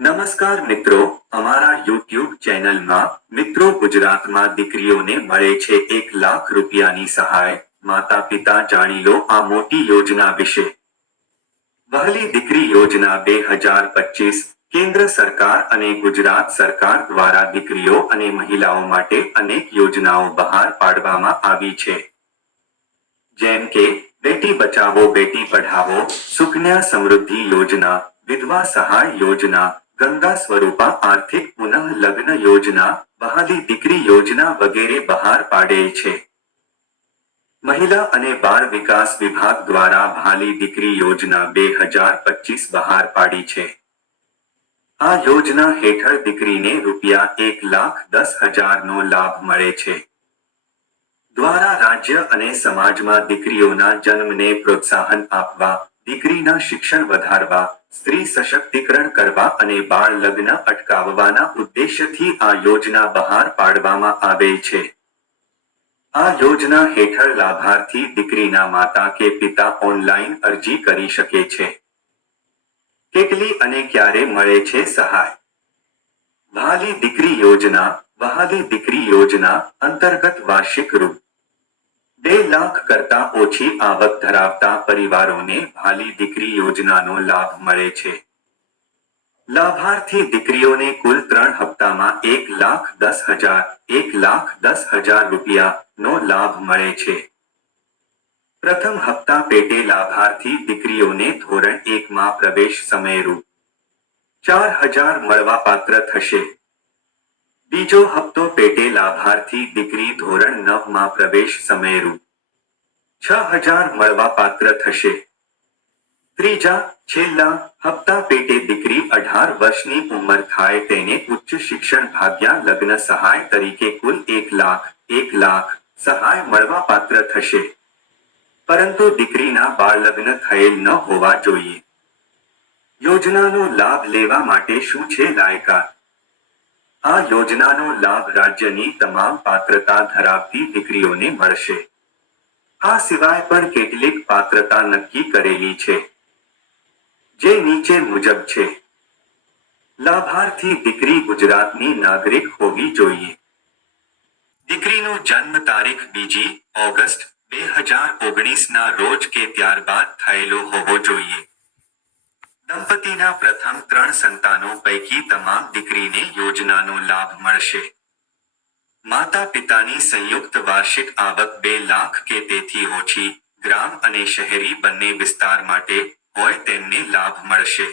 નમસ્કાર મિત્રો, અમારા યુટ્યુબ ચેનલમાં મિત્રો ગુજરાતમાં દીકરીઓને મળે છે 1 લાખ રૂપિયાની સહાય. માતા પિતા જાણી લો આ મોટી યોજના વિશે. વહાલી દીકરી યોજના 2025 કેન્દ્ર સરકાર અને ગુજરાત સરકાર દ્વારા દીકરીઓ અને મહિલાઓ માટે અનેક યોજનાઓ બહાર પાડવામાં આવી છે. જેમ કે બેટી બચાવો બેટી પઢાવો, સુકન્યા સમૃદ્ધિ યોજના, વિધવા સહાય યોજના, ગંગા સ્વરૂપા આર્થિક પુનઃ લગ્ન યોજના, વહાલી દીકરી યોજના વગેરે બહાર પાડેલ છે. મહિલા અને બાળ વિકાસ વિભાગ દ્વારા વહાલી દીકરી યોજના 2025 બહાર પાડી છે. આ યોજના હેઠળ દીકરીને ₹1,10,000નો લાભ મળે છે. દ્વારા રાજ્ય અને સમાજમાં દીકરીઓના જન્મને પ્રોત્સાહન આપવા, દીકરીના શિક્ષણ વધારવા, સ્ત્રી સશક્તિકરણ કરવા અને બાળ લગ્ન અટકાવવાના ઉદ્દેશ્યથી આ યોજના બહાર પાડવામાં આવેલ છે. આ યોજના હેઠળ લાભાર્થી દીકરીના માતા કે પિતા ઓનલાઈન અરજી કરી શકે છે. કેટલી અને ક્યારે મળે છે સહાય? વહાલી દીકરી યોજના. વહાલી દીકરી યોજના અંતર્ગત વાર્ષિક ₹2 લાખ કરતા ઓછી આવક ધરાવતા પરિવારોને વહાલી દીકરી યોજનાનો લાભ મળે છે. લાભાર્થી દીકરીઓને કુલ 3 હપ્તામાં ₹1,10,000નો લાભ મળે છે. પ્રથમ હપ્તા પેટે લાભાર્થી દીકરીઓને ધોરણ 1માં પ્રવેશ સમયે ₹4,000 મળવાપાત્ર થશે. બીજો હપ્તો પેટે લાભાર્થી દીકરી ધોરણ 9માં પ્રવેશ સમયે ₹6,000 મળવાપાત્ર થશે. ત્રીજા, છેલ્લા હપ્તા પેટે દીકરી 18 વર્ષની ઉંમર થાય તેને ઉચ્ચ શિક્ષણ ભાગ્યા લગ્ન સહાય તરીકે કુલ ₹1 લાખ સહાય મળવાપાત્ર થશે. પરંતુ દીકરીના બાળલગ્ન થયેલ ન હોવા જોઈએ. યોજનાનો લાભ લેવા માટે શું છે લાયકાત? આ યોજનાનો લાભ રાજ્યની તમામ પાત્રતા ધરાવતી દીકરીઓને મળશે. આ સિવાય પણ કેટલીક પાત્રતા નક્કી કરેલી છે, જે નીચે મુજબ છે. લાભાર્થી દીકરી ગુજરાતની નાગરિક હોવી જોઈએ. દીકરીનો જન્મ તારીખ 2 ઓગસ્ટ 2019ના રોજ કે ત્યારબાદ થયેલો હોવો જોઈએ. દંપતીના પ્રથમ 3 સંતાનો પૈકી તમામ દીકરીને યોજનાનો લાભ મળશે. માતા પિતાની સંયુક્ત વાર્ષિક આવક 2 લાખ કે તેથી ઓછી, ગ્રામ અને શહેરી બંને વિસ્તાર માટે હોય તેમને લાભ મળશે.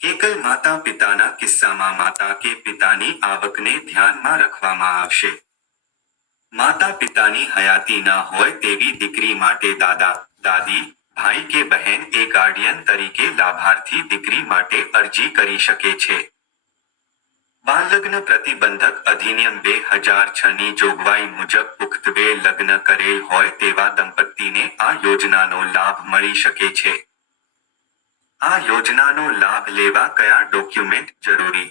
એકલ માતા પિતાના કિસ્સામાં માતા કે પિતાની આવકને ધ્યાનમાં રાખવામાં આવશે. માતા પિતાની હયાતી ન હોય તેવી દીકરી માટે દાદા, દાદી, ભાઈ કે બહેન એ ગાર્ડિયન તરીકે લાભાર્થી દીકરી માટે અરજી કરી શકે છે. બાળલગ્ન પ્રતિબંધક અધિનિયમ 2006ની જોગવાઈ મુજબ પુખ્ત વયે લગ્ન કરેલ હોય તેવા દંપતીને આ યોજનાનો લાભ મળી શકે છે. આ યોજનાનો લાભ લેવા કયા ડોક્યુમેન્ટ જરૂરી?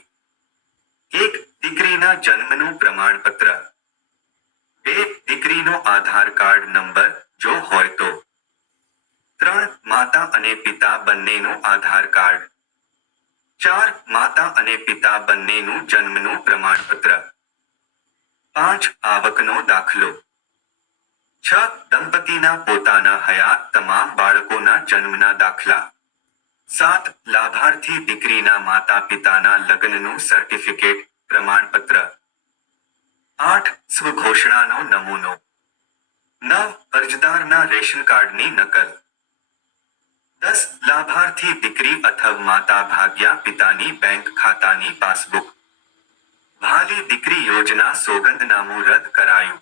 1. દીકરીના જન્મનું પ્રમાણપત્ર. 2. દીકરીનો આધાર કાર્ડ નંબર, જો હોય તો. 3. માતા અને પિતા બંનેનું આધાર કાર્ડ. 4. માતા અને પિતા બંનેનું જન્મનું પ્રમાણપત્ર. 5. આવકનો દાખલો. 6. દંપતીના પોતાના હયાત તમામ બાળકોના જન્મના દાખલા. 7. લાભાર્થી દીકરીના માતા પિતાના લગ્નનું સર્ટિફિકેટ, પ્રમાણપત્ર. 8. સ્વઘોષણાનો નમૂનો. 9. અરજદારના રેશન કાર્ડની નકલ. 10. લાભાર્થી દીકરી અથવા માતા ભાગ્યા પિતાની બેંક ખાતાની પાસબુક. વહાલી દીકરી યોજના સોગંદનામું રદ કરાયું.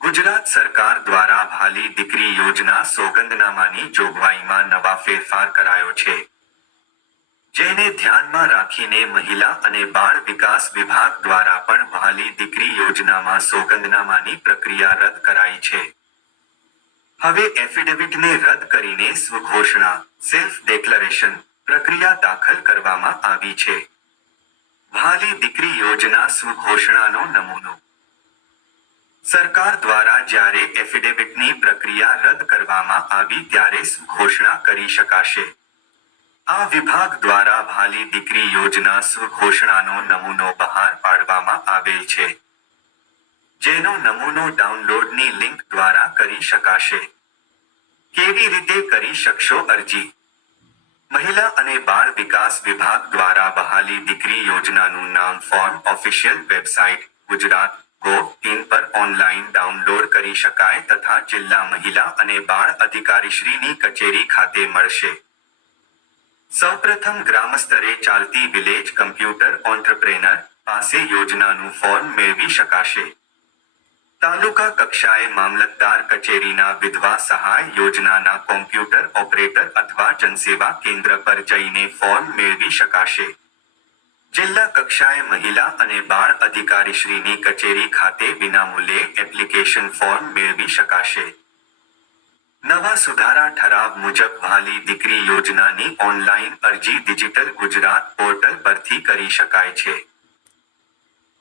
ગુજરાત સરકાર દ્વારા વહાલી દીકરી યોજના સોગંદનામાની જોગવાઈમાં નવા ફેરફાર કરાયો છે. જેને ધ્યાનમાં રાખીને મહિલા અને બાળ વિકાસ વિભાગ દ્વારા પણ વહાલી દીકરી યોજનામાં સોગંદનામાની પ્રક્રિયા રદ કરાઈ છે. હવે એફિડેવિટને રદ કરીને સ્વઘોષણા, સેલ્ફ ડિક્લેરેશન, પ્રક્રિયા દાખલ કરવામાં આવી છે. વહાલી દીકરી યોજના સ્વઘોષણાનો નમૂનો. સરકાર દ્વારા જ્યારે એફિડેવિટની પ્રક્રિયા રદ કરવામાં આવી ત્યારે સ્વઘોષણા કરી શકાશે. આ વિભાગ દ્વારા ભાલી દીકરી યોજના સુઘોષણાનો નમૂનો બહાર પાડવામાં આવેલ છે, જેનો નમૂનો ડાઉનલોડની લિંક દ્વારા કરી શકાશે. કેવી રીતે કરી શકશો અરજી? મહિલા અને બાળ વિકાસ વિભાગ દ્વારા બહાલી દીકરી યોજનાનું નામ ફોર્મ ઓફિશિયલ વેબસાઇટ gujarat.gov.in પર ઓનલાઈન ડાઉનલોડ કરી શકાય તથા જિલ્લા મહિલા અને બાળ અધિકારીશ્રીની કચેરી ખાતે મળશે. સૌપ્રથમ ગ્રામસ્તરે ચાલતી વિલેજ કમ્પ્યુટર ઓન્ટરપ્રેનર પાસે યોજનાનું ફોર્મ મેળવી શકાશે. તાલુકા કક્ષાએ મામલતદાર કચેરીના વિધવા સહાય યોજનાના કોમ્પ્યુટર ઓપરેટર અથવા જનસેવા કેન્દ્ર પર જઈને ફોર્મ મેળવી શકાશે. જિલ્લા કક્ષાએ મહિલા અને બાળ અધિકારીશ્રીની કચેરી ખાતે વિનામૂલ્યે એપ્લિકેશન ફોર્મ મેળવી શકાશે. નવા સુધારા ઠરાવ મુજબ વહાલી દીકરી યોજનાની ઓનલાઈન અરજી ડિજિટલ ગુજરાત પોર્ટલ પરથી કરી શકાય છે.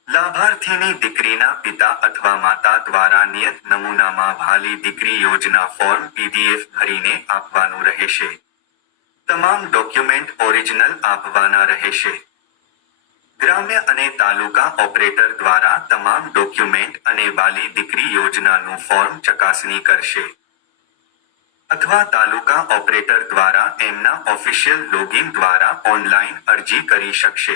લાભાર્થીની દીકરીના પિતા અથવા માતા દ્વારા નિયત નમૂનામાં વહાલી દીકરી યોજના ફોર્મ PDF ભરીને આપવાનું રહેશે. તમામ ડોક્યુમેન્ટ ઓરિજિનલ આપવાના રહેશે. ગ્રામ્ય અને તાલુકા ઓપરેટર દ્વારા તમામ ડોક્યુમેન્ટ અને વાલી દીકરી યોજનાનું ફોર્મ ચકાસણી કરશે. અથવા તાલુકા ઓપરેટર દ્વારા એમના ઓફિશિયલ લોગિન દ્વારા ઓનલાઈન અરજી કરી શકશે.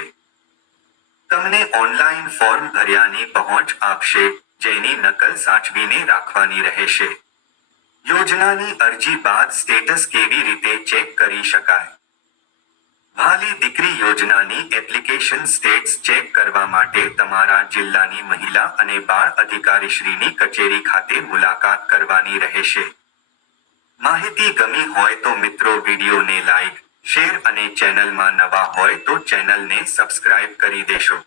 તમને ઓનલાઈન ફોર્મ ભર્યાની પહોંચ આપશે, જેની નકલ સાચવીને રાખવાની રહેશે. યોજનાની અરજી બાદ સ્ટેટસ કેવી રીતે ચેક કરી શકાય? વહાલી દીકરી યોજનાની એપ્લિકેશન સ્ટેટસ ચેક કરવા માટે તમારા જિલ્લાની મહિલા અને બાળ અધિકારીશ્રીની કચેરી ખાતે મુલાકાત કરવાની રહેશે. માહિતી ગમી હોય તો મિત્રો વિડીયોને લાઈક, શેર અને ચેનલમાં નવા હોય તો ચેનલને સબસ્ક્રાઇબ કરી દેશો.